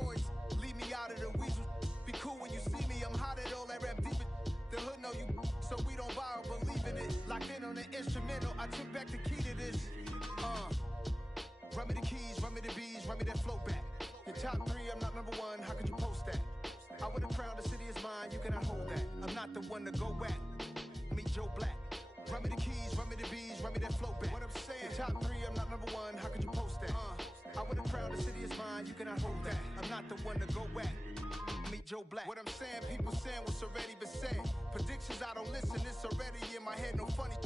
boys, leave me out of the weasel. Be cool when you see me, I'm hot at all that rap deep. The hood know you, so we don't borrow, believe in it. Locked in on the instrumental, I took back the key to this. Run me the keys, run me the bees, run me that flow back. Your top 3, I'm not number 1, how could you post that? I would have crowned the city is mine, you cannot hold that. I'm not the one to go back. Meet Joe Black. Run me the keys, run me the bees, run me that flow back. What I'm saying, your top 3, I'm not number 1, how could you post that? I would have crowned the city is mine, you cannot hold that. I'm not the one to go back. Meet Joe Black. What I'm saying, people saying what's already been said. Predictions, I don't listen, it's already in my head, no funny.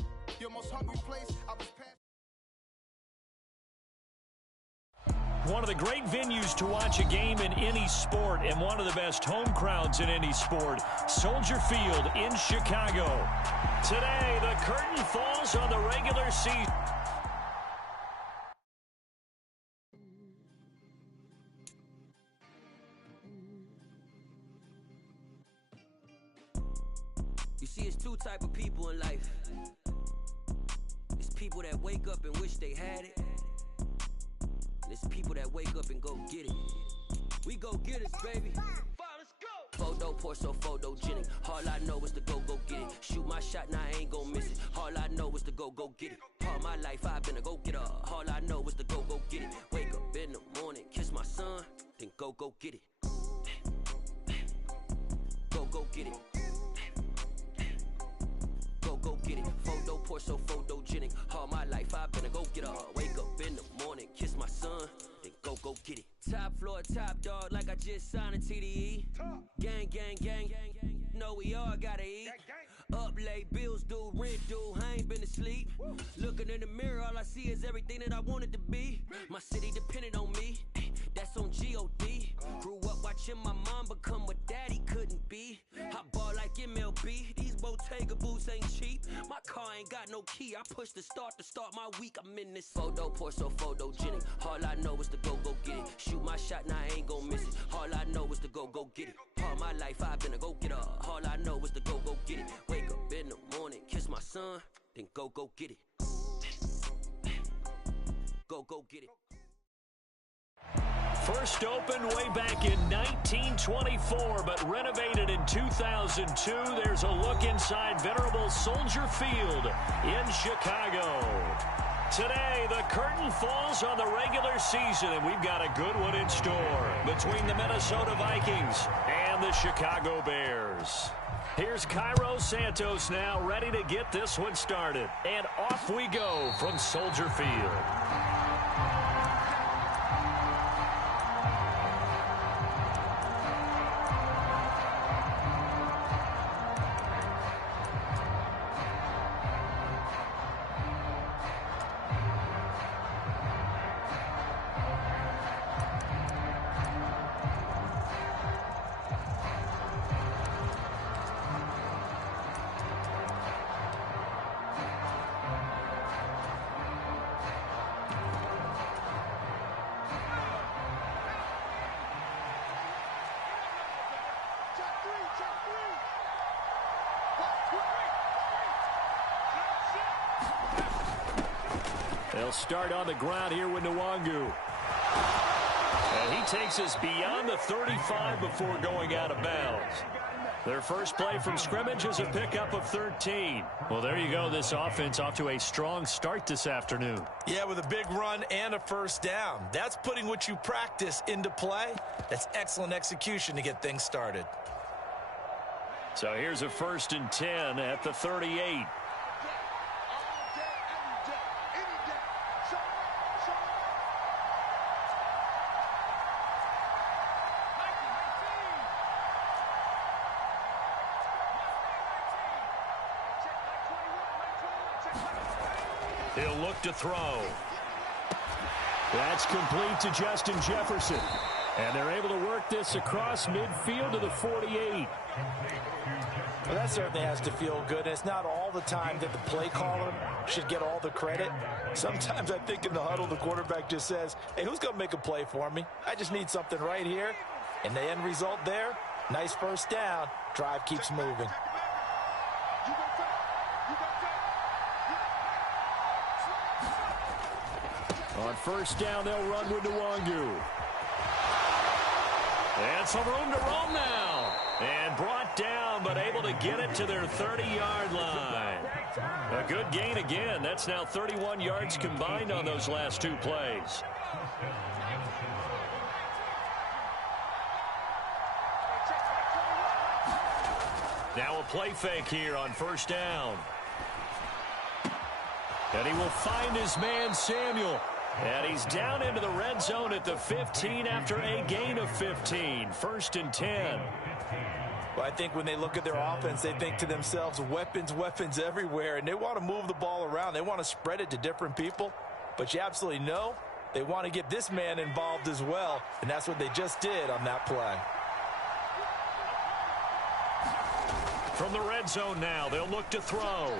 Your most hungry place, I was past. One of the great venues to watch a game in any sport and one of the best home crowds in any sport, Soldier Field in Chicago. Today, the curtain falls on the regular season. You see, it's two type of people in life. It's people that wake up and wish they had it. And it's people that wake up and go get it. We go get it, baby. Let's go. Photo poor, so photogenic. All I know is to go get it. Shoot my shot, now I ain't gon' miss it. All I know is to go get it. All my life I've been a go-getter. All I know is to go get it. Wake up in the morning, kiss my son, then go get it. Go get it. Go get it. Photo poor, so photogenic. All my life I've been a go-getter. Wake up in the morning, kiss my son, then go get it. Top floor, top dog, like I just signed a TDE. Gang, gang, gang, gang, gang. Know we all gotta eat. Up late, bills due, rent due, I ain't been asleep. Looking in the mirror, all I see is everything that I wanted to be. My city depended on me, that's on G.O.D. Grew up watching my mom become what daddy couldn't be. I ball like MLB, these Bottega boots ain't cheap. My car ain't got no key, I push the start to start my week. I'm in this photo poor, so photogenic. All I know is to go get it. Shoot my shot, now I ain't gon' miss it. All I know is to go get it. All my life I've been a go-getter. All I know is to go get it. Wake up in the morning, kiss my son, then go get it. Go get it. First opened way back in 1924, but renovated in 2002. There's a look inside venerable Soldier Field in Chicago. Today, the curtain falls on the regular season, and we've got a good one in store between the Minnesota Vikings and the Chicago Bears. Here's Cairo Santos now, ready to get this one started. And off we go from Soldier Field. They'll start on the ground here with Nwangu. And he takes us beyond the 35 before going out of bounds. Their first play from scrimmage is a pickup of 13. Well, there you go. This offense off to a strong start this afternoon. Yeah, with a big run and a first down. That's putting what you practice into play. That's excellent execution to get things started. So here's a 1st and 10 at the 38. He'll look to throw. That's complete to Justin Jefferson. And they're able to work this across midfield to the 48. Well, that certainly has to feel good. It's not all the time that the play caller should get all the credit. Sometimes I think in the huddle, the quarterback just says, hey, who's going to make a play for me? I just need something right here. And the end result there, nice first down. Drive keeps moving. On first down, they'll run with Nwangu. And some room to roam now. And brought down, but able to get it to their 30-yard line. A good gain again. That's now 31 yards combined on those last two plays. Now a play fake here on first down. And he will find his man, Samuel. And he's down into the red zone at the 15 after a gain of 15. 1st and 10. Well, I think when they look at their offense, they think to themselves, weapons, weapons everywhere. And they want to move the ball around. They want to spread it to different people. But you absolutely know they want to get this man involved as well. And that's what they just did on that play. From the red zone now, they'll look to throw.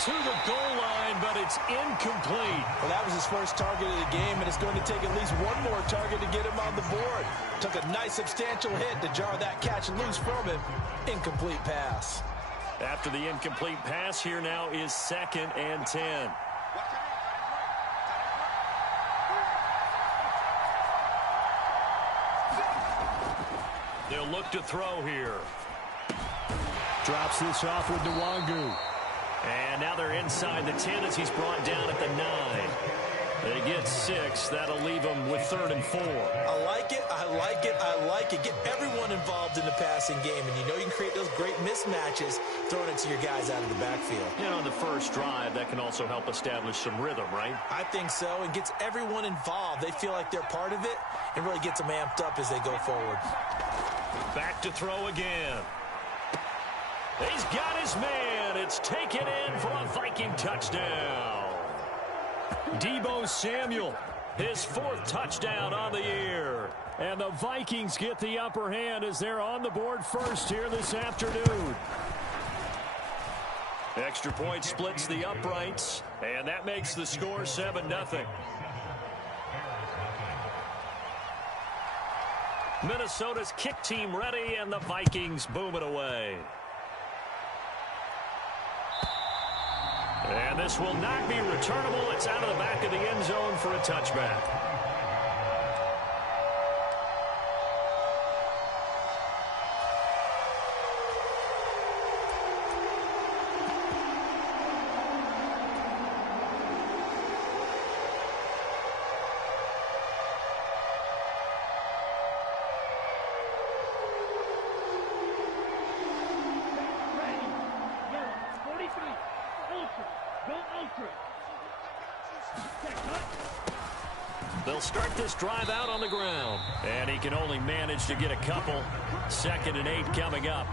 To the goal line, but it's incomplete. Well, that was his first target of the game, and it's going to take at least one more target to get him on the board. Took a nice substantial hit to jar that catch loose from him. Incomplete pass. After the incomplete pass, here now is 2nd and 10. They'll look to throw here. Drops this off with Nwangu. And now they're inside the 10 as he's brought down at the 9. They get 6. That'll leave them with 3rd and 4. I like it. I like it. I like it. Get everyone involved in the passing game. And you know you can create those great mismatches throwing it to your guys out of the backfield. And on the first drive, that can also help establish some rhythm, right? I think so. And gets everyone involved. They feel like they're part of it and really gets them amped up as they go forward. Back to throw again. He's got his man. It's taken in for a Viking touchdown. Deebo Samuel, his 4th touchdown on the year. And the Vikings get the upper hand as they're on the board first here this afternoon. Extra point splits the uprights, and that makes the score 7-0. Minnesota's kick team ready, and the Vikings boom it away. And this will not be returnable. It's out of the back of the end zone for a touchback. They'll start this drive out on the ground. And he can only manage to get a couple. 2nd and 8 coming up.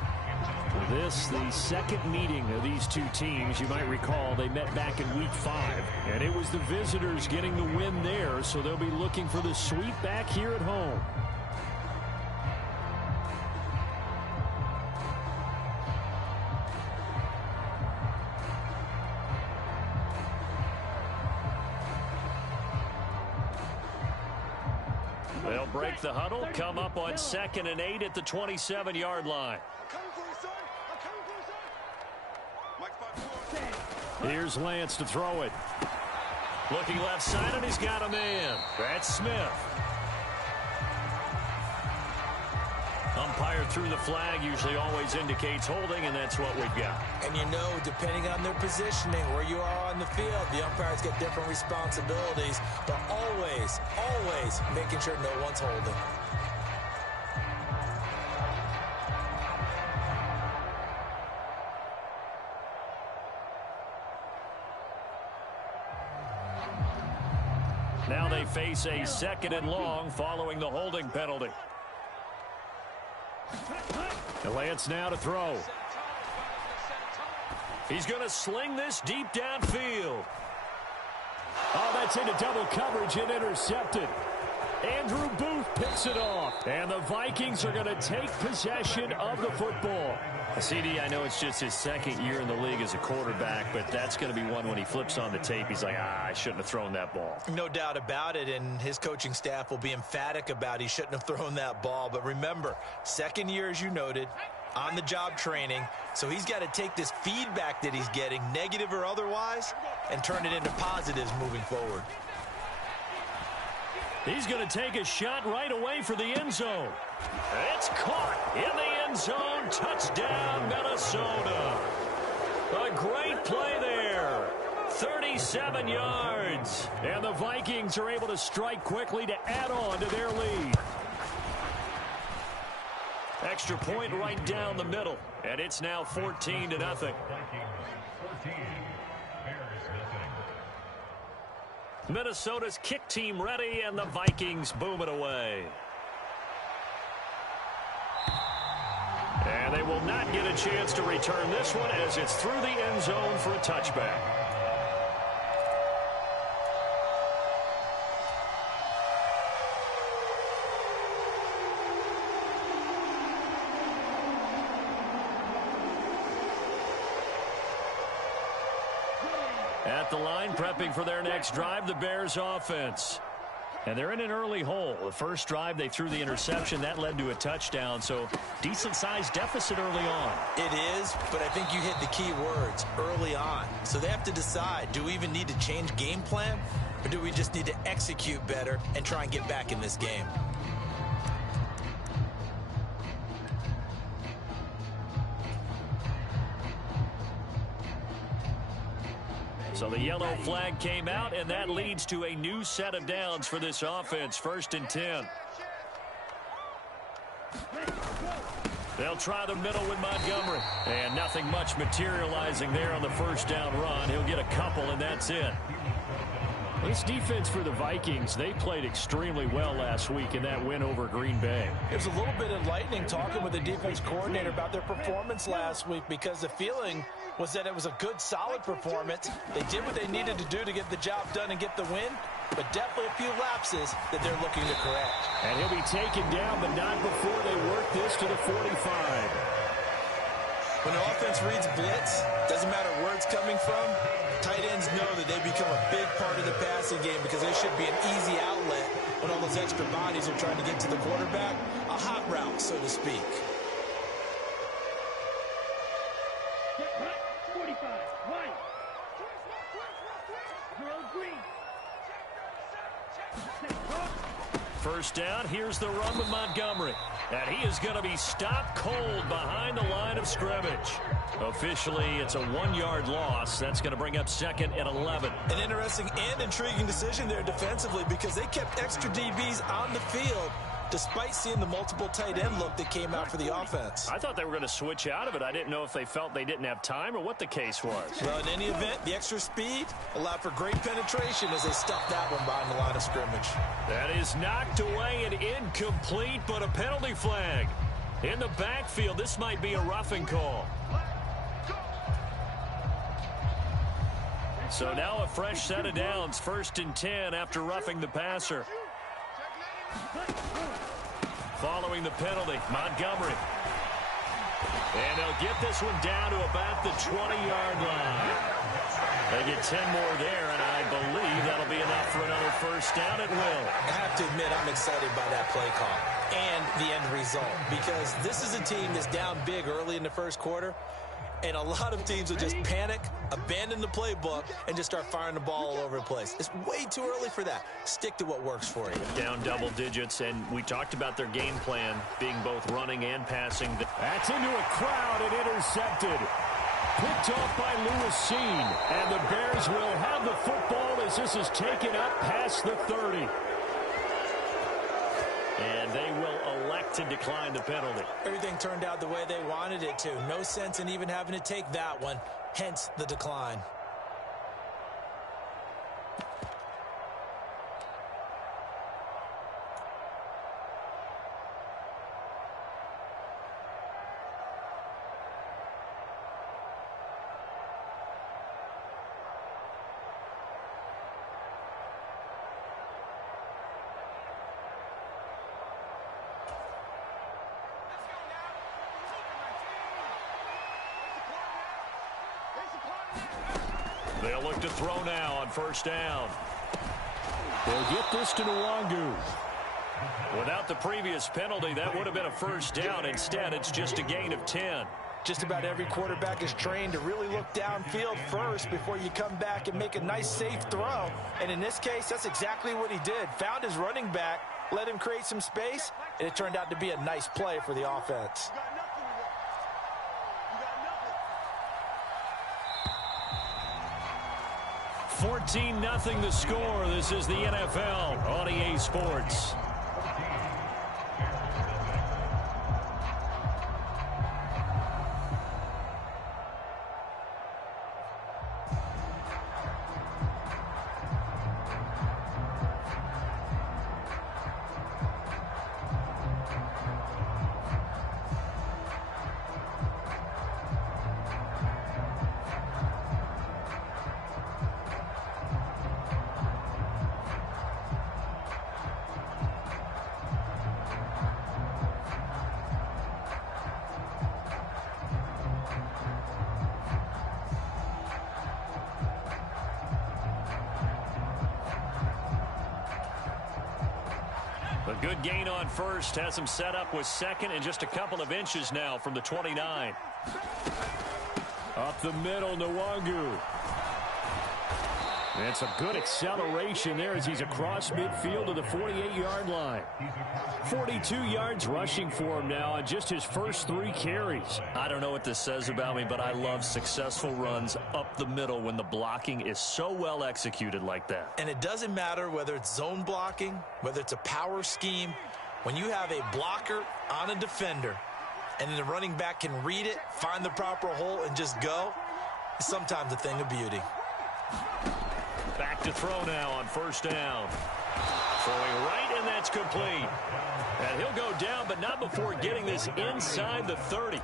This, the second meeting of these two teams. You might recall they met back in week 5. And it was the visitors getting the win there. So they'll be looking for the sweep back here at home. They'll break the huddle, come up on 2nd and 8 at the 27-yard line. Here's Lance to throw it. Looking left side, and he's got a man. That's Smith. Umpire threw the flag, usually always indicates holding, and that's what we've got. And you know, depending on their positioning, where you are on the field, the umpires get different responsibilities, but always, always making sure no one's holding. Now they face a 2nd and long following the holding penalty. And Lance now to throw. He's going to sling this deep downfield. Oh, that's into double coverage and intercepted. Andrew Booth picks it off. And the Vikings are going to take possession of the football. CD, I know it's just his 2nd year in the league as a quarterback, but that's going to be one when he flips on the tape. He's like, I shouldn't have thrown that ball. No doubt about it, and his coaching staff will be emphatic about he shouldn't have thrown that ball. But remember, 2nd year, as you noted, on-the-job training, so he's got to take this feedback that he's getting, negative or otherwise, and turn it into positives moving forward. He's going to take a shot right away for the end zone. It's caught in the end zone. Touchdown, Minnesota. A great play there. 37 yards. And the Vikings are able to strike quickly to add on to their lead. Extra point right down the middle. And it's now 14-0. Minnesota's kick team ready, and the Vikings boom it away. And they will not get a chance to return this one as it's through the end zone for a touchback. At the line, prepping for their next drive, the Bears offense. And they're in an early hole. The first drive, they threw the interception. That led to a touchdown, so decent-sized deficit early on. It is, but I think you hit the key words, early on. So they have to decide, do we even need to change game plan, or do we just need to execute better and try and get back in this game? So the yellow flag came out, and that leads to a new set of downs for this offense. 1st and 10. They'll try the middle with Montgomery. And nothing much materializing there on the first down run. He'll get a couple, and that's it. This defense for the Vikings, they played extremely well last week in that win over Green Bay. It was a little bit enlightening talking with the defense coordinator about their performance last week, because the feeling was that it was a good, solid performance. They did what they needed to do to get the job done and get the win, but definitely a few lapses that they're looking to correct. And he'll be taken down, but not before they work this to the 45. When an offense reads blitz, doesn't matter where it's coming from, tight ends know that they become a big part of the passing game because they should be an easy outlet when all those extra bodies are trying to get to the quarterback. A hot route, so to speak. 45, right. Green. First down, here's the run with Montgomery. And he is going to be stopped cold behind the line of scrimmage. Officially, it's a 1-yard loss. That's going to bring up 2nd and 11. An interesting and intriguing decision there defensively, because they kept extra DBs on the field despite seeing the multiple tight end look that came out for the offense. I thought they were going to switch out of it. I didn't know if they felt they didn't have time or what the case was. Well, in any event, the extra speed allowed for great penetration as they stuffed that one behind the line of scrimmage. That is knocked away and incomplete, but a penalty flag. In the backfield, this might be a roughing call. So now a fresh set of downs, 1st and 10 after roughing the passer. Following the penalty, Montgomery. And they'll get this one down to about the 20-yard line. They get 10 more there, and I believe that'll be enough for another first down. It will. I have to admit, I'm excited by that play call and the end result, because this is a team that's down big early in the first quarter, and a lot of teams will just panic, abandon the playbook, and just start firing the ball all over the place. It's way too early for that. Stick to what works for you. Down double digits, and we talked about their game plan being both running and passing. That's into a crowd and intercepted. Picked off by Lewis Seen, and the Bears will have the football as this is taken up past the 30. And they will elect to decline the penalty. Everything turned out the way they wanted it to. No sense in even having to take that one, hence the decline. They'll look to throw now on first down. They'll get this to Nwangu. Without the previous penalty, that would have been a first down. Instead, it's just a gain of 10. Just about every quarterback is trained to really look downfield first before you come back and make a nice, safe throw. And in this case, that's exactly what he did. Found his running back, let him create some space, and it turned out to be a nice play for the offense. 14-0 the score. This is the NFL on EA Sports. A good gain on first. Has him set up with second and just a couple of inches now from the 29. Up the middle, Nwangu. And it's a good acceleration there as he's across midfield to the 48-yard line. 42 yards rushing for him now on just his first 3 carries. I don't know what this says about me, but I love successful runs up the middle when the blocking is so well executed like that. And it doesn't matter whether it's zone blocking, whether it's a power scheme. When you have a blocker on a defender and then the running back can read it, find the proper hole, and just go, it's sometimes a thing of beauty. Back to throw now on first down. Throwing right, and that's complete. And he'll go down, but not before getting this inside the 30.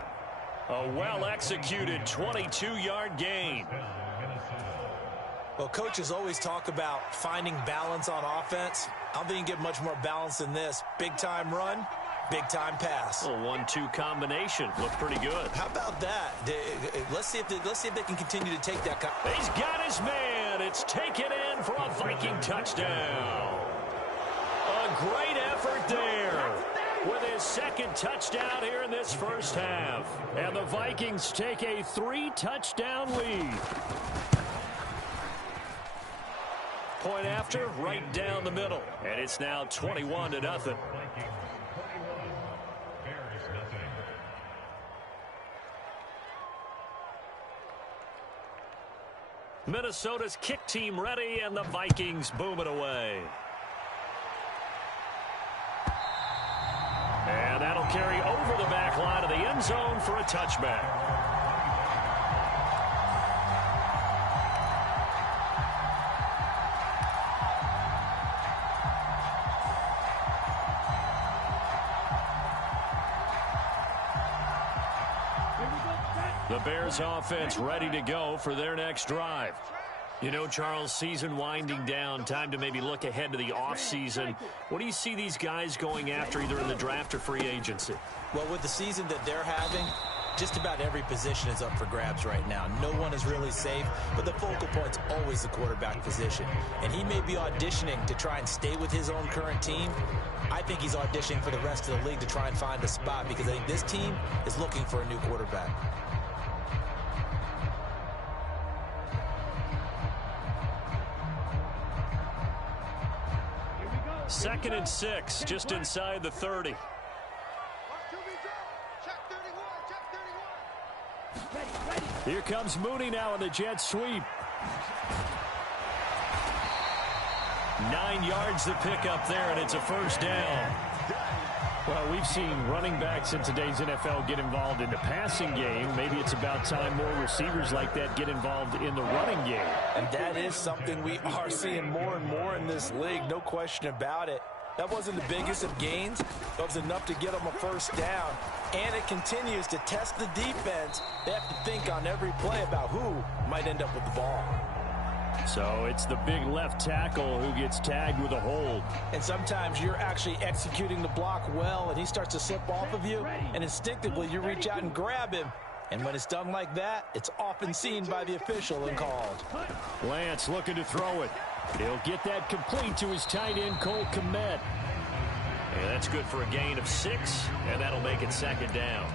A well-executed 22-yard gain. Well, coaches always talk about finding balance on offense. I don't think you can get much more balance than this. Big-time run, big-time pass. A 1-2 combination. Looked pretty good. How about that? Let's see if they can continue to take that. He's got his man. It's taken in for a Viking touchdown. A great effort there with his second touchdown here in this first half. And the Vikings take a 3-touchdown lead. Point after, right down the middle. And it's now 21-0. Minnesota's kick team ready, and the Vikings boom it away. And that'll carry over the back line of the end zone for a touchback. The Bears offense ready to go for their next drive. You know, Charles, season winding down, time to maybe look ahead to the offseason. What do you see these guys going after either in the draft or free agency? Well, with the season that they're having, just about every position is up for grabs right now. No one is really safe, but the focal point's always the quarterback position. And he may be auditioning to try and stay with his own current team. I think he's auditioning for the rest of the league to try and find a spot because I think this team is looking for a new quarterback. Second and 6, just inside the 30. Here comes Mooney now in the jet sweep. 9 yards to pick up there, and it's a first down. Well, we've seen running backs in today's NFL get involved in the passing game. Maybe it's about time more receivers like that get involved in the running game. And that is something we are seeing more and more in this league, no question about it. That wasn't the biggest of gains, but it was enough to get them a first down. And it continues to test the defense. They have to think on every play about who might end up with the ball. So it's the big left tackle who gets tagged with a hold. And sometimes you're actually executing the block well, and he starts to slip off of you, and instinctively you reach out and grab him. And when it's done like that, it's often seen by the official and called. Lance looking to throw it. He'll get that complete to his tight end, Cole Kmet. And that's good for a gain of 6, and that'll make it second down.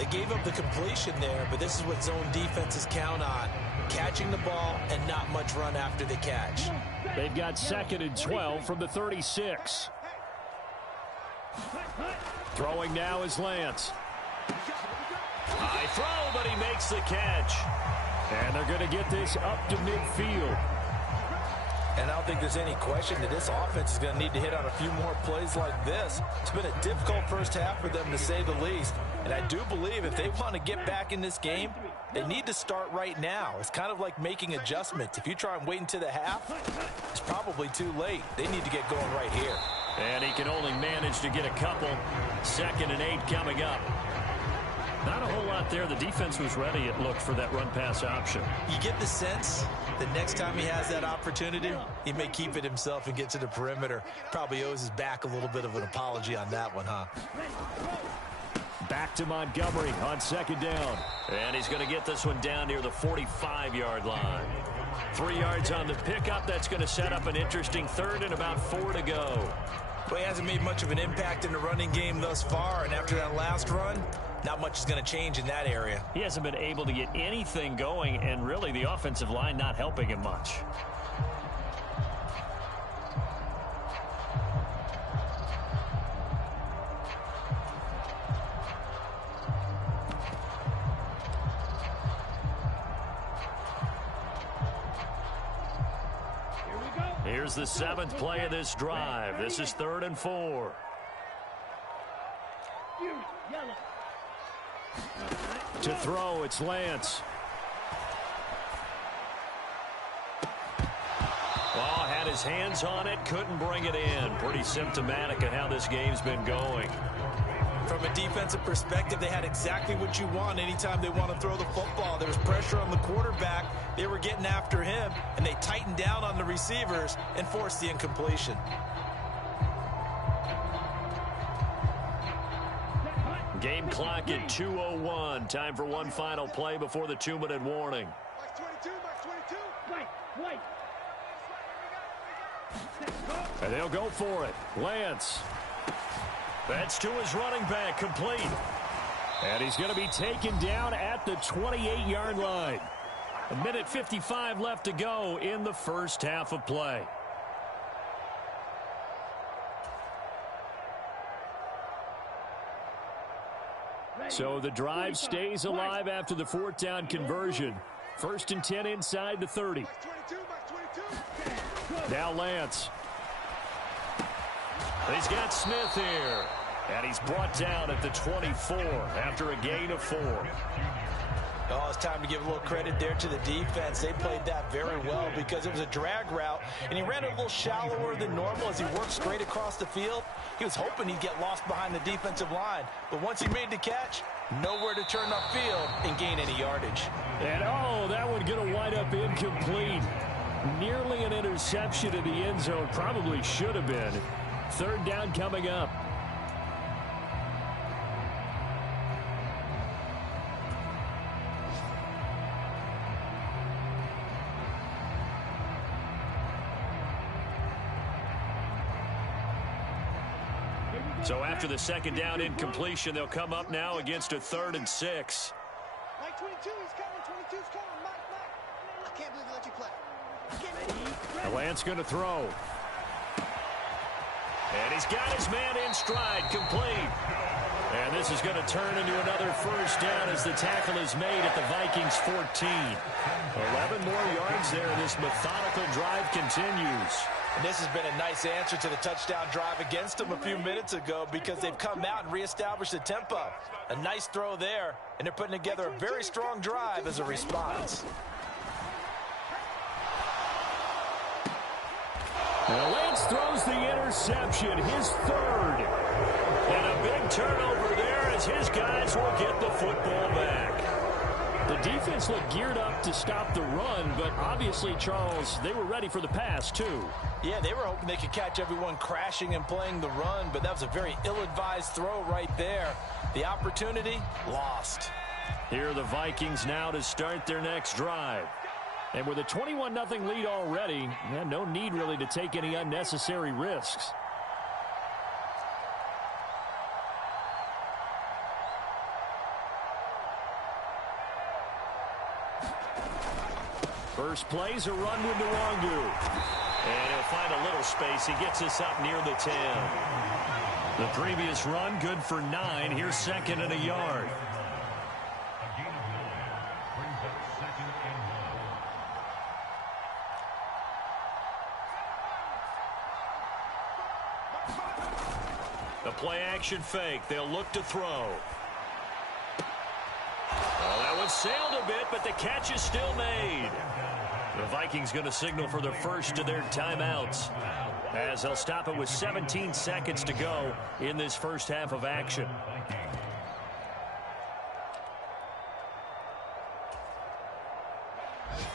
They gave up the completion there, but this is what zone defenses count on. Catching the ball and not much run after the catch. They've got 2nd and 12 from the 36. Throwing now is Lance. High throw, but he makes the catch. And they're going to get this up to midfield. And I don't think there's any question that this offense is going to need to hit on a few more plays like this. It's been a difficult first half for them, to say the least. And I do believe if they want to get back in this game, they need to start right now. It's kind of like making adjustments. If you try and wait until the half, it's probably too late. They need to get going right here. And he can only manage to get a couple. 2nd and 8 coming up. Not a whole lot there. The defense was ready, it looked, for that run-pass option. You get the sense that next time he has that opportunity, he may keep it himself and get to the perimeter. Probably owes his back a little bit of an apology on that one, huh? Back to Montgomery on 2nd down. And he's going to get this one down near the 45-yard line. 3 yards on the pickup. That's going to set up an interesting 3rd and about 4 to go. Well, he hasn't made much of an impact in the running game thus far, and after that last run, not much is going to change in that area. He hasn't been able to get anything going, and really the offensive line not helping him much. Here's the 7th play of this drive. This is 3rd and 4. To throw, it's Lance. Oh, had his hands on it, couldn't bring it in. Pretty symptomatic of how this game's been going. From a defensive perspective, they had exactly what you want anytime they want to throw the football. There was pressure on the quarterback. They were getting after him, and they tightened down on the receivers and forced the incompletion. Game clock at 2:01. Time for one final play before the 2-minute warning. And they'll go for it. Lance. That's to his running back, complete. And he's going to be taken down at the 28-yard line. 1:55 left to go in the first half of play. So the drive stays alive after the 4th down conversion. 1st and 10 inside the 30. Now Lance. He's got Smith here. And he's brought down at the 24 after a gain of 4. Oh, it's time to give a little credit there to the defense. They played that very well because it was a drag route, and he ran it a little shallower than normal as he worked straight across the field. He was hoping he'd get lost behind the defensive line, but once he made the catch, nowhere to turn upfield and gain any yardage. And, oh, that one going to wind up incomplete. Nearly an interception in the end zone. Probably should have been. 3rd down coming up. So after the 2nd down incompletion, they'll come up now against a 3rd and 6. Mike 22, he's coming. 22's coming. Mike. I can't believe they let you play. Lance going to throw. And he's got his man in stride, complete. And this is going to turn into another 1st down as the tackle is made at the Vikings 14. 11 more yards there. This methodical drive continues. And this has been a nice answer to the touchdown drive against them a few minutes ago because they've come out and reestablished the tempo. A nice throw there, and they're putting together a very strong drive as a response. Now Lance throws the interception, his 3rd. And a big turnover there as his guys will get the football back. The defense looked geared up to stop the run, but obviously, Charles, they were ready for the pass, too. Yeah, they were hoping they could catch everyone crashing and playing the run, but that was a very ill-advised throw right there. The opportunity, lost. Here are the Vikings now to start their next drive. And with a 21-0 lead already, no need really to take any unnecessary risks. First play's a run with Nwangu. And he'll find a little space. He gets us up near the 10. The previous run, good for 9. Here's second and a yard. The play action fake. They'll look to throw. Oh, that one sailed a bit, but the catch is still made. The Vikings going to signal for the first of their timeouts, as they'll stop it with 17 seconds to go in this first half of action.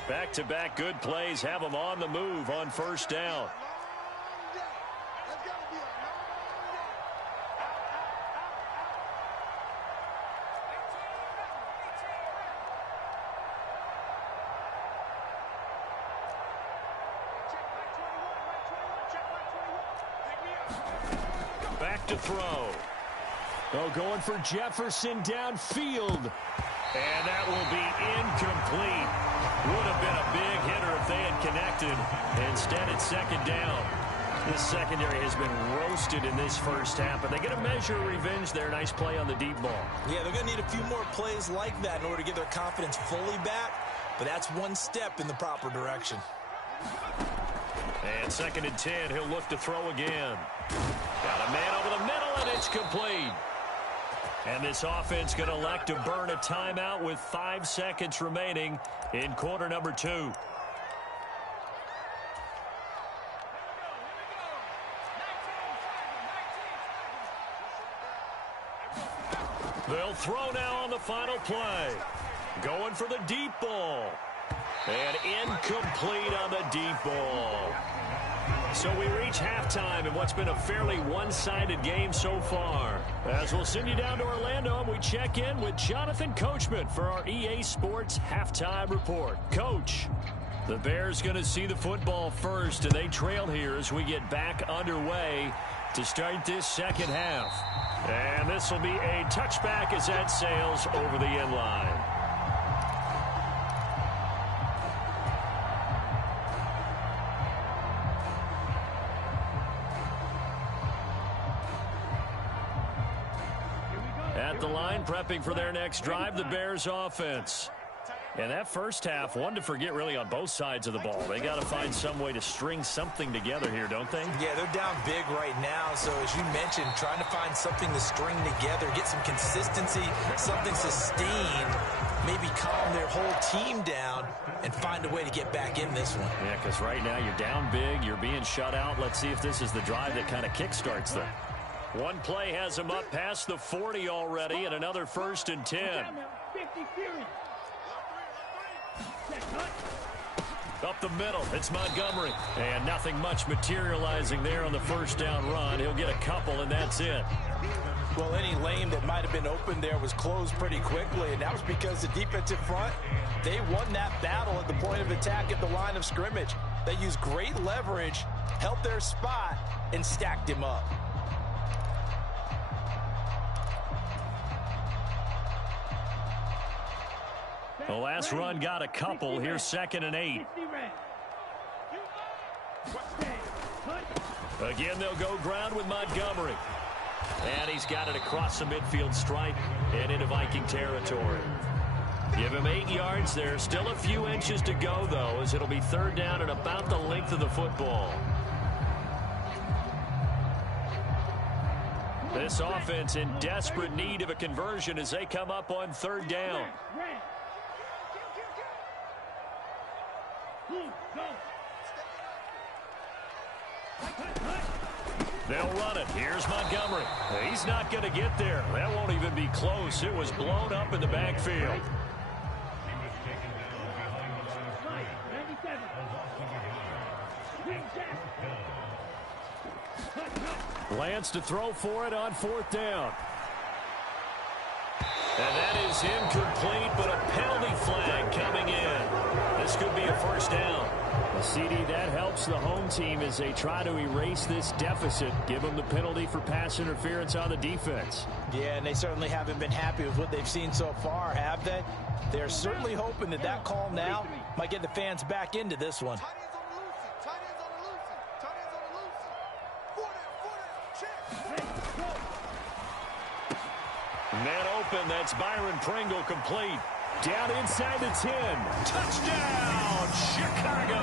Back-to-back good plays have them on the move on first down. Back to throw. Oh, going for Jefferson downfield. And that will be incomplete. Would have been a big hitter if they had connected. Instead, it's second down. This secondary has been roasted in this first half, but they get a measure of revenge there. Nice play on the deep ball. Yeah, they're going to need a few more plays like that in order to get their confidence fully back, but that's one step in the proper direction. And second and 10, he'll look to throw again. Got a man over the middle, and it's complete. And this offense going to elect to burn a timeout with 5 seconds remaining in quarter number 2. They'll throw now on the final play. Going for the deep ball. And incomplete on the deep ball. So we reach halftime in what's been a fairly one-sided game so far. As we'll send you down to Orlando, and we check in with Jonathan Coachman for our EA Sports Halftime Report. Coach, the Bears going to see the football first, and they trail here as we get back underway to start this second half. And this will be a touchback as that sails over the end line. At the line, prepping for their next drive, the Bears offense. And that first half, one to forget really on both sides of the ball. They got to find some way to string something together here, don't they? Yeah, they're down big right now. So as you mentioned, trying to find something to string together, get some consistency, something sustained, maybe calm their whole team down and find a way to get back in this one. Yeah, because right now you're down big, you're being shut out. Let's see if this is the drive that kind of kickstarts them. One play has them up past the 40 already, and another first and 10. Up the middle, it's Montgomery. And nothing much materializing there on the first down run. He'll get a couple, and that's it. Well, any lane that might have been open there was closed pretty quickly, and that was because the defensive front, they won that battle at the point of attack at the line of scrimmage. They used great leverage, held their spot, and stacked him up. The last run got a couple. Here's second and 8. Again, they'll go ground with Montgomery. And he's got it across the midfield stripe and into Viking territory. Give him 8 yards there. Still a few inches to go, though, as it'll be third down and about the length of the football. This offense in desperate need of a conversion as they come up on third down. They'll run it. Here's Montgomery. He's not going to get there. That won't even be close. It was blown up in the backfield. Lance to throw for it on fourth down. And that is incomplete, but a penalty flag coming in. This could be a first down. Well, CD, that helps the home team as they try to erase this deficit. Give them the penalty for pass interference on the defense. Yeah, and they certainly haven't been happy with what they've seen so far, have they? They're certainly hoping that that call now Might get the fans back into this one. Tight ends on the loose. Tight ends on the loose. Tight ends on the loose. Four down, check. Net open, that's Byron Pringle complete. Down inside the 10. Touchdown, Chicago!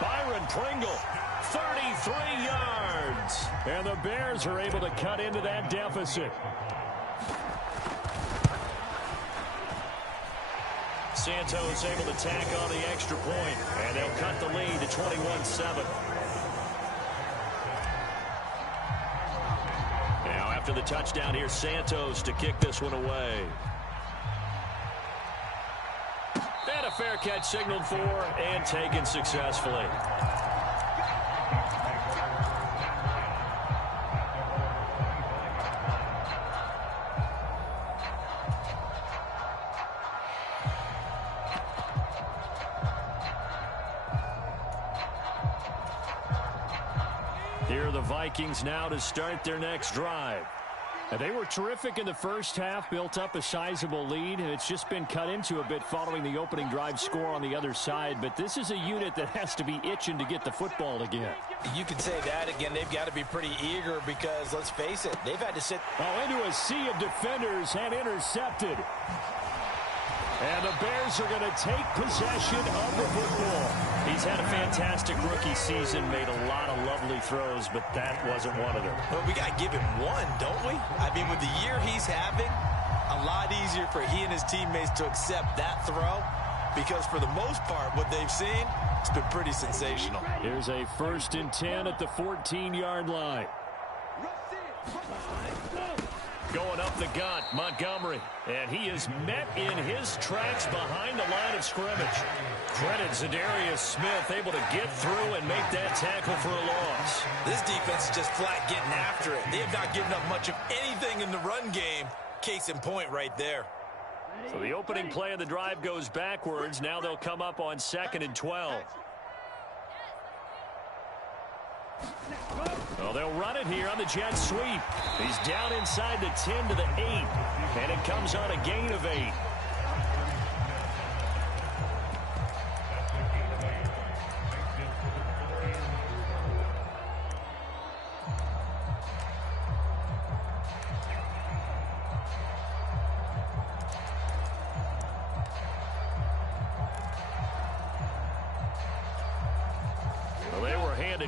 Byron Pringle, 33 yards. And the Bears are able to cut into that deficit. Santos able to tack on the extra point, and they'll cut the lead to 21-7. Now after the touchdown, here's Santos to kick this one away. And a fair catch signaled for and taken successfully. Here are the Vikings now to start their next drive. They were terrific in the first half, built up a sizable lead, and it's just been cut into a bit following the opening drive score on the other side. But this is a unit that has to be itching to get the football again. You can say that again. They've got to be pretty eager because, let's face it, they've had to sit into a sea of defenders and intercepted. And the Bears are going to take possession of the football. He's had a fantastic rookie season, made a lot of lovely throws, but that wasn't one of them. Well, we got to give him one, don't we? I mean, with the year he's having, a lot easier for he and his teammates to accept that throw because for the most part, what they've seen, it's been pretty sensational. Here's a 1st and 10 at the 14-yard line. Going up the gut, Montgomery. And he is met in his tracks behind the line of scrimmage. Credit Zadarius Smith, able to get through and make that tackle for a loss. This defense is just flat getting after it. They have not given up much of anything in the run game. Case in point right there. So the opening play of the drive goes backwards. Now they'll come up on 2nd and 12. Well, they'll run it here on the jet sweep. He's down inside the 10 to the 8, and it comes on a gain of 8.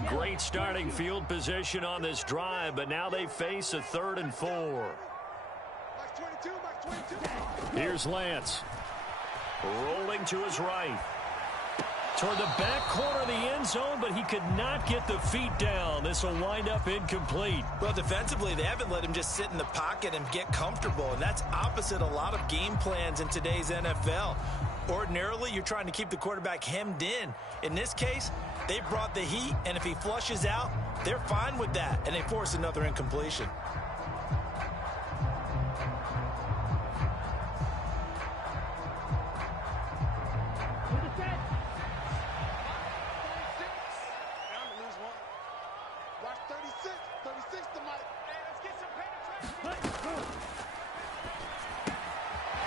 Great starting field position on this drive, but now they face a 3rd and 4. Here's Lance. Rolling to his right. Toward the back corner of the end zone, but he could not get the feet down. This will wind up incomplete. Well, defensively, they haven't let him just sit in the pocket and get comfortable, and that's opposite a lot of game plans in today's NFL. Ordinarily, you're trying to keep the quarterback hemmed in. In this case, they brought the heat, and if he flushes out, they're fine with that, and they force another incompletion.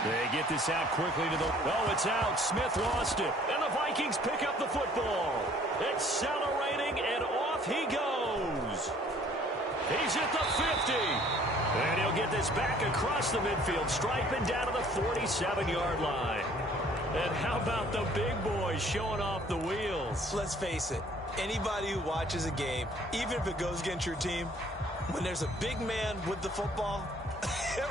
They get this out quickly to the... Oh, it's out. Smith lost it. And the Vikings pick up the football. Accelerating, and off he goes. He's at the 50. And he'll get this back across the midfield, striping down to the 47-yard line. And how about the big boys showing off the wheels? Let's face it. Anybody who watches a game, even if it goes against your team, when there's a big man with the football...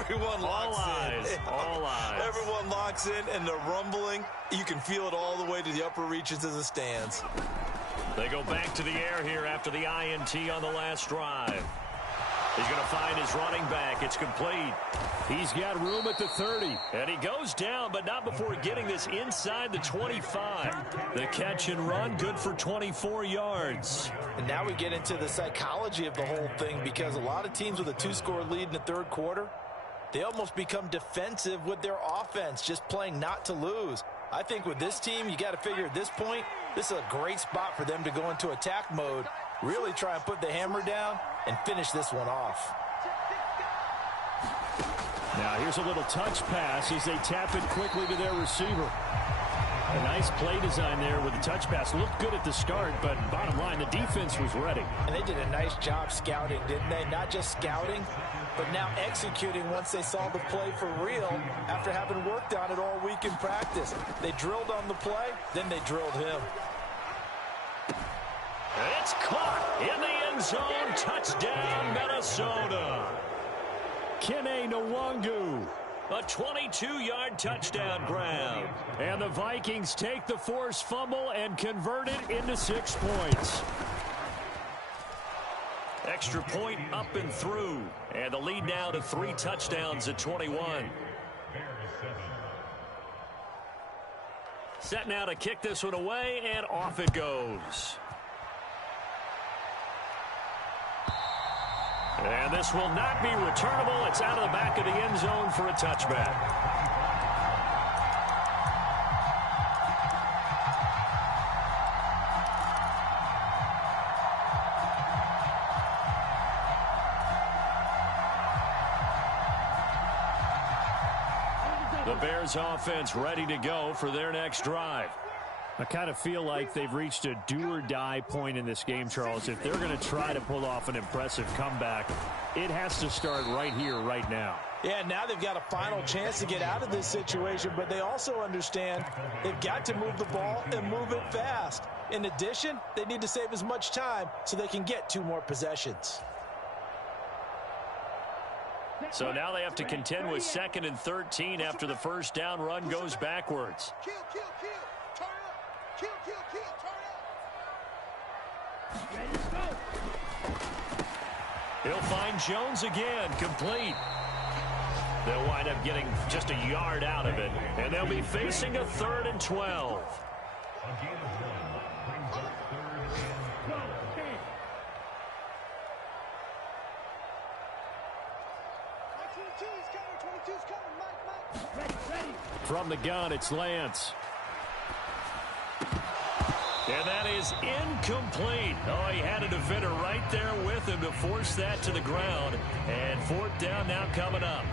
Everyone locks in. All eyes. Everyone locks in, and they're rumbling. You can feel it all the way to the upper reaches of the stands. They go back to the air here after the INT on the last drive. He's going to find his running back. It's complete. He's got room at the 30. And he goes down, but not before getting this inside the 25. The catch and run, good for 24 yards. And now we get into the psychology of the whole thing, because a lot of teams with a 2-score lead in the third quarter, they almost become defensive with their offense, just playing not to lose. I think with this team, you got to figure at this point, this is a great spot for them to go into attack mode, really try and put the hammer down and finish this one off. Now here's a little touch pass as they tap it quickly to their receiver. A nice play design there with the touch pass. Looked good at the start, but bottom line, the defense was ready. And they did a nice job scouting, didn't they? Not just scouting, but now executing once they saw the play for real after having worked on it all week in practice. They drilled on the play, then they drilled him. It's caught in the end zone. Touchdown, Minnesota. Kene Nwangu. A 22-yard touchdown grab. And the Vikings take the forced fumble and convert it into 6 points. Extra point up and through. And the lead now to 3 touchdowns at 21. Set now to kick this one away, and off it goes. And this will not be returnable. It's out of the back of the end zone for a touchback. The Bears offense ready to go for their next drive. I kind of feel like they've reached a do-or-die point in this game, Charles. If they're going to try to pull off an impressive comeback, it has to start right here, right now. Yeah, now they've got a final chance to get out of this situation, but they also understand they've got to move the ball and move it fast. In addition, they need to save as much time so they can get 2 more possessions. So now they have to contend with 2nd and 13 after the first down run goes backwards. Kill, kill, kill. Turn up. Kill, kill, kill. Turn up. He'll find Jones again, complete. They'll wind up getting just a yard out of it, and they'll be facing a 3rd and 12. From the gun, it's Lance. And that is incomplete. Oh, he had a defender right there with him to force that to the ground. And 4th down now coming up.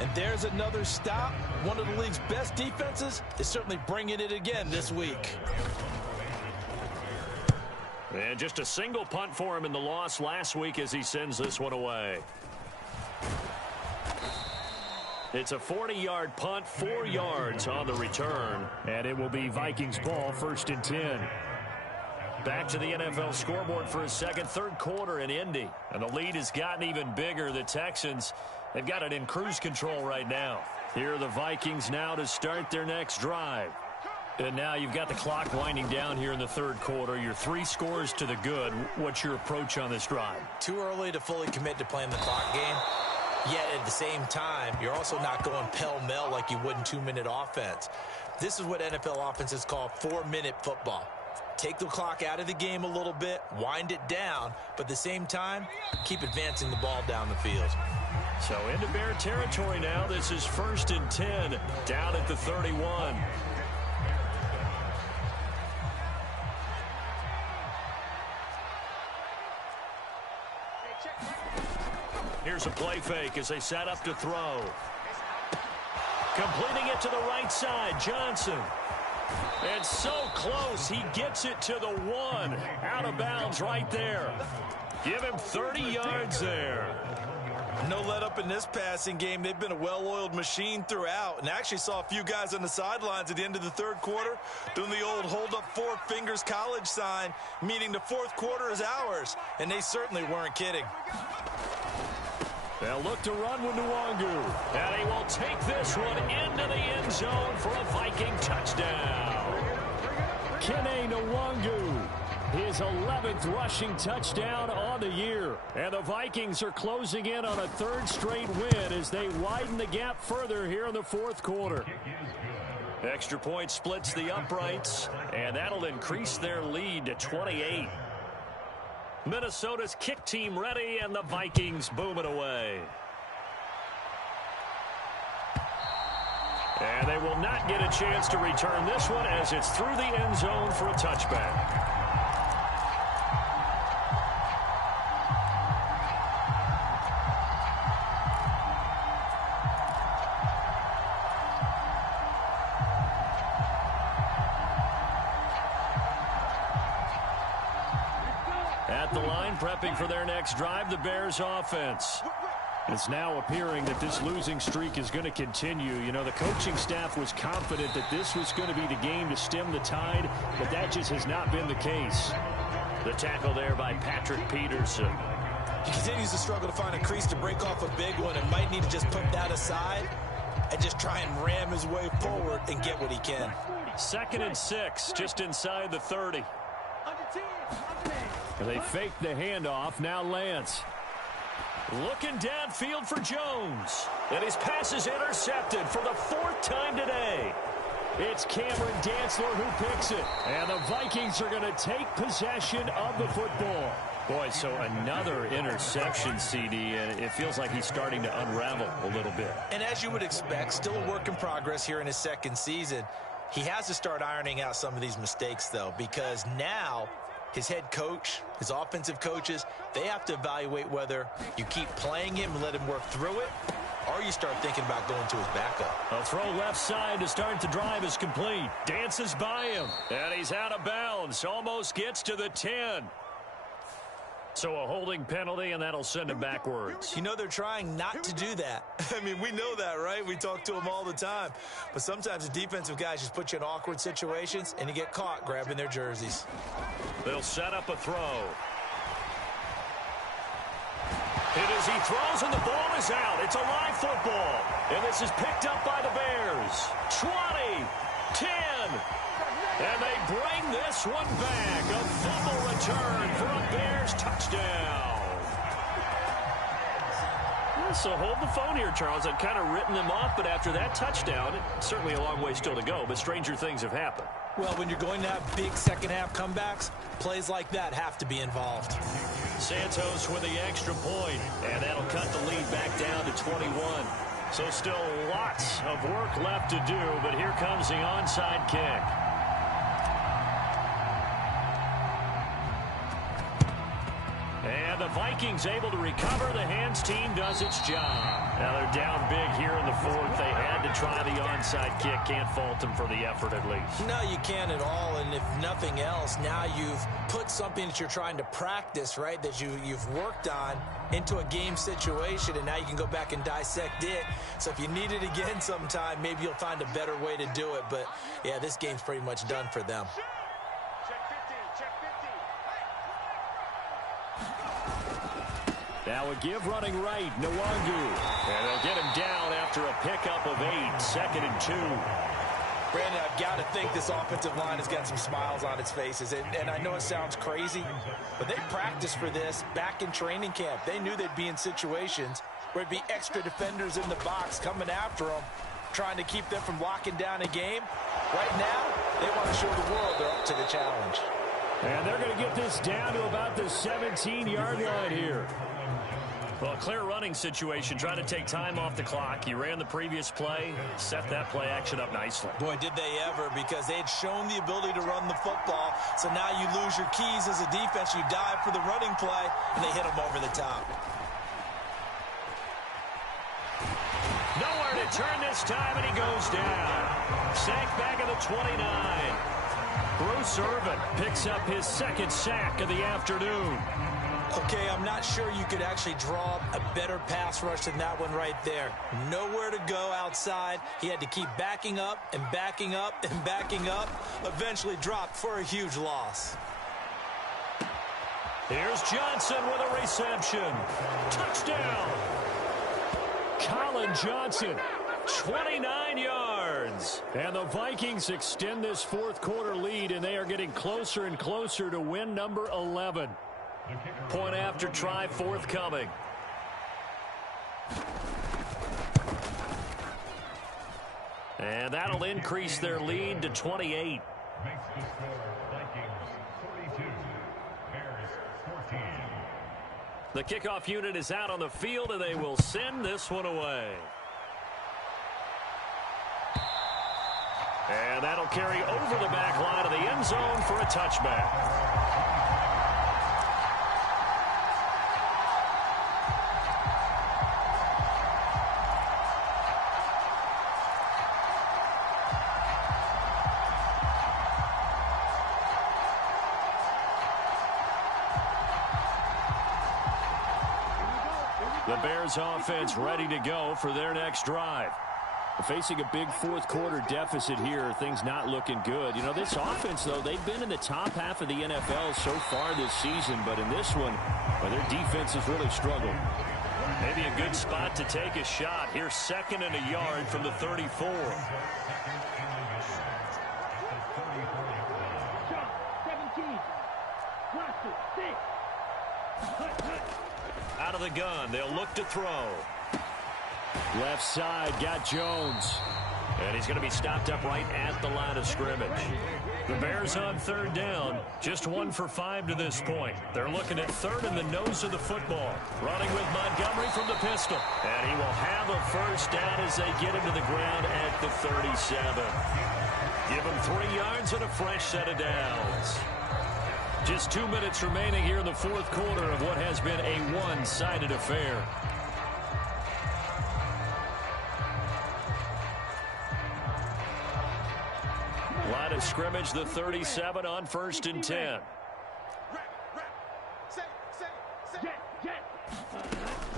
And there's another stop. One of the league's best defenses is certainly bringing it again this week. And just a single punt for him in the loss last week as he sends this one away. It's a 40-yard punt, 4 yards on the return. And it will be Vikings ball, 1st and 10. Back to the NFL scoreboard for a second, 3rd quarter in Indy. And the lead has gotten even bigger. The Texans, they've got it in cruise control right now. Here are the Vikings now to start their next drive. And now you've got the clock winding down here in the 3rd quarter. You're 3 scores to the good. What's your approach on this drive? Too early to fully commit to playing the clock game. Yet at the same time, you're also not going pell-mell like you would in 2-minute offense. This is what NFL offenses call 4-minute football. Take the clock out of the game a little bit, wind it down, but at the same time, keep advancing the ball down the field. So into Bear territory now. This is 1st and 10, down at the 31. Here's a play fake as they set up to throw. Completing it to the right side, Johnson. And so close, he gets it to the 1. Out of bounds right there. Give him 30 yards there. No let up in this passing game. They've been a well-oiled machine throughout, and actually saw a few guys on the sidelines at the end of the 3rd quarter doing the old hold up 4 fingers college sign, meaning the 4th quarter is ours, and they certainly weren't kidding. They'll look to run with Nwangu. And he will take this one into the end zone for a Viking touchdown. Kene Nwangu, his 11th rushing touchdown on the year. And the Vikings are closing in on a 3rd straight win as they widen the gap further here in the 4th quarter. Extra point splits the uprights, and that'll increase their lead to 28. Minnesota's kick team ready, and the Vikings boom it away. And they will not get a chance to return this one as it's through the end zone for a touchback. prepping for their next drive, the Bears offense. It's now appearing that this losing streak is going to continue. You know, the coaching staff was confident that this was going to be the game to stem the tide, but that just has not been the case. The tackle there by Patrick Peterson. He continues to struggle to find a crease to break off a big one and might need to just put that aside and just try and ram his way forward and get what he can. 2nd and 6, just inside the 30. They fake the handoff. Now Lance. Looking downfield for Jones. And his pass is intercepted for the 4th time today. It's Cameron Dantzler who picks it. And the Vikings are going to take possession of the football. Boy, so another interception, CD, and it feels like he's starting to unravel a little bit. And as you would expect, still a work in progress here in his 2nd season. He has to start ironing out some of these mistakes, though, because now his head coach, his offensive coaches, they have to evaluate whether you keep playing him and let him work through it, or you start thinking about going to his backup. A throw left side to start the drive is complete. Dances by him, and he's out of bounds. Almost gets to the 10. So a holding penalty, and that'll send him backwards. You know, they're trying not to do that. I mean, we know that, right? We talk to them all the time. But sometimes the defensive guys just put you in awkward situations, and you get caught grabbing their jerseys. They'll set up a throw. It is, he throws, and the ball is out. It's a live football. And this is picked up by the Bears. 20, 10. And they bring this one back. A fumble return for a Bears touchdown. So hold the phone here, Charles. I've kind of written them off, but after that touchdown, it's certainly a long way still to go, but stranger things have happened. Well, when you're going to have big second-half comebacks, plays like that have to be involved. Santos with the extra point, and that'll cut the lead back down to 21. So still lots of work left to do, but here comes the onside kick. And the Vikings able to recover. The hands team does its job. Now they're down big here in the 4th. They had to try the onside kick. Can't fault them for the effort at least. No, you can't at all. And if nothing else, now you've put something that you're trying to practice, right, that you've worked on into a game situation, and now you can go back and dissect it. So if you need it again sometime, maybe you'll find a better way to do it. But, yeah, this game's pretty much done for them. Now a give running right, Nwangu. And they'll get him down after a pickup of 8, 2nd and 2. Brandon, I've got to think this offensive line has got some smiles on its faces. And I know it sounds crazy, but they practiced for this back in training camp. They knew they'd be in situations where it'd be extra defenders in the box coming after them, trying to keep them from locking down a game. Right now, they want to show the world they're up to the challenge. And they're going to get this down to about the 17-yard line here. Well, a clear running situation, trying to take time off the clock. He ran the previous play, set that play action up nicely. Boy, did they ever, because they had shown the ability to run the football. So now you lose your keys as a defense. You dive for the running play, and they hit them over the top. Nowhere to turn this time, and he goes down. Sacked back at the 29. Bruce Irvin picks up his 2nd sack of the afternoon. Okay, I'm not sure you could actually draw a better pass rush than that one right there. Nowhere to go outside. He had to keep backing up and backing up and backing up. Eventually dropped for a huge loss. Here's Johnson with a reception. Touchdown. Colin Johnson, 29 yards. And the Vikings extend this 4th quarter lead, and they are getting closer and closer to win number 11. Point after try forthcoming. And that'll increase their lead to 28. The kickoff unit is out on the field, and they will send this one away. And that'll carry over the back line of the end zone for a touchback. The Bears offense ready to go for their next drive. Facing a big fourth quarter deficit here, things not looking good. You know, this offense, though, they've been in the top half of the NFL so far this season, but in this one, well, their defense has really struggled. Maybe a good spot to take a shot. Here's 2nd and a yard from the 34. Out of the gun, they'll look to throw. Left side, got Jones. And he's going to be stopped up right at the line of scrimmage. The Bears on 3rd down, just 1 for 5 to this point. They're looking at 3rd in the nose of the football. Running with Montgomery from the pistol. And he will have a first down as they get him to the ground at the 37. Give him 3 yards and a fresh set of downs. Just 2 minutes remaining here in the fourth quarter of what has been a one-sided affair. Line of scrimmage, the 37 on 1st and 10.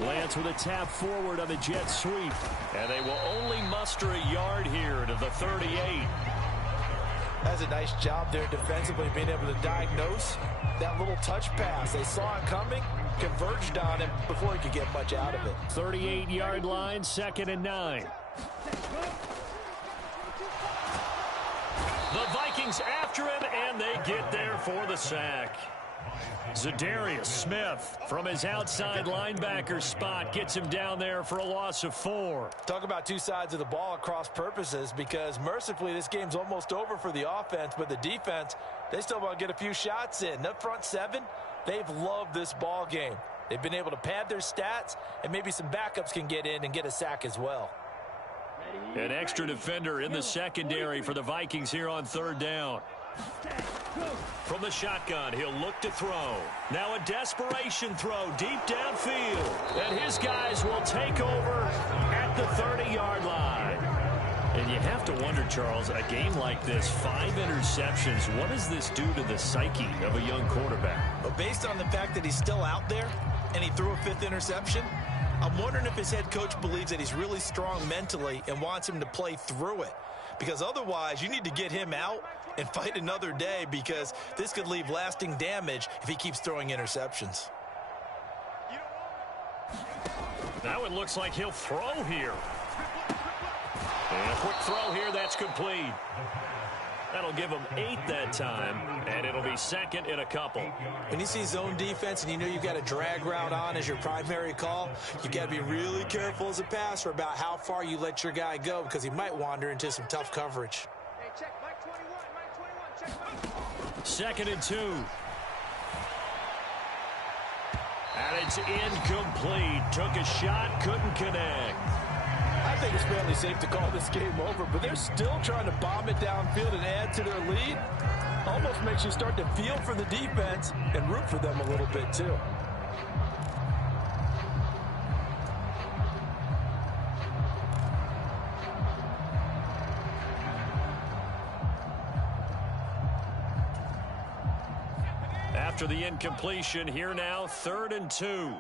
Lance with a tap forward on the jet sweep. And they will only muster a yard here to the 38. That's a nice job there defensively, being able to diagnose that little touch pass. They saw it coming, converged on him before he could get much out of it. 38-yard line, 2nd and 9. The Vikings after him, and they get there for the sack. Zadarius Smith from his outside linebacker spot gets him down there for a loss of 4. Talk about two sides of the ball at cross purposes, because mercifully this game's almost over for the offense, but the defense, they still want to get a few shots in. That front 7, they've loved this ball game. They've been able to pad their stats, and maybe some backups can get in and get a sack as well. An extra defender in the secondary for the Vikings here on 3rd down. From the shotgun, he'll look to throw. Now a desperation throw deep downfield. And his guys will take over at the 30-yard line. And you have to wonder, Charles, a game like this, 5 interceptions, what does this do to the psyche of a young quarterback? Well, based on the fact that he's still out there and he threw a 5th interception, I'm wondering if his head coach believes that he's really strong mentally and wants him to play through it. Because otherwise, you need to get him out and fight another day, because this could leave lasting damage if he keeps throwing interceptions. Now it looks like he'll throw here. And a quick throw here, that's complete. That'll give him 8 that time, and it'll be 2nd and a couple. When you see zone defense and you know you've got a drag route on as your primary call, you've got to be really careful as a passer about how far you let your guy go, because he might wander into some tough coverage. Hey, check Mike 21, Mike 21, check Mike. 2nd and 2. And it's incomplete. Took a shot, couldn't connect. I think it's fairly safe to call this game over, but they're still trying to bomb it downfield and add to their lead. Almost makes you start to feel for the defense and root for them a little bit too. After the incompletion, here now, 3rd and 2.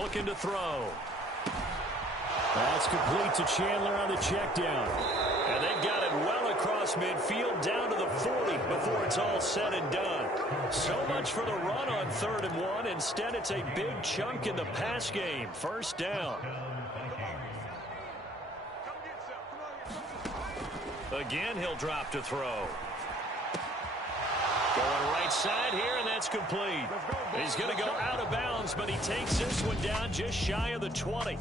Looking to throw. That's complete to Chandler on the check down. And they've got it well across midfield down to the 40 before it's all said and done. So much for the run on 3rd and 1. Instead, it's a big chunk in the pass game. 1st down. Again, he'll drop to throw. Going right side here, and that's complete. He's going to go out of bounds, but he takes this one down just shy of the 20.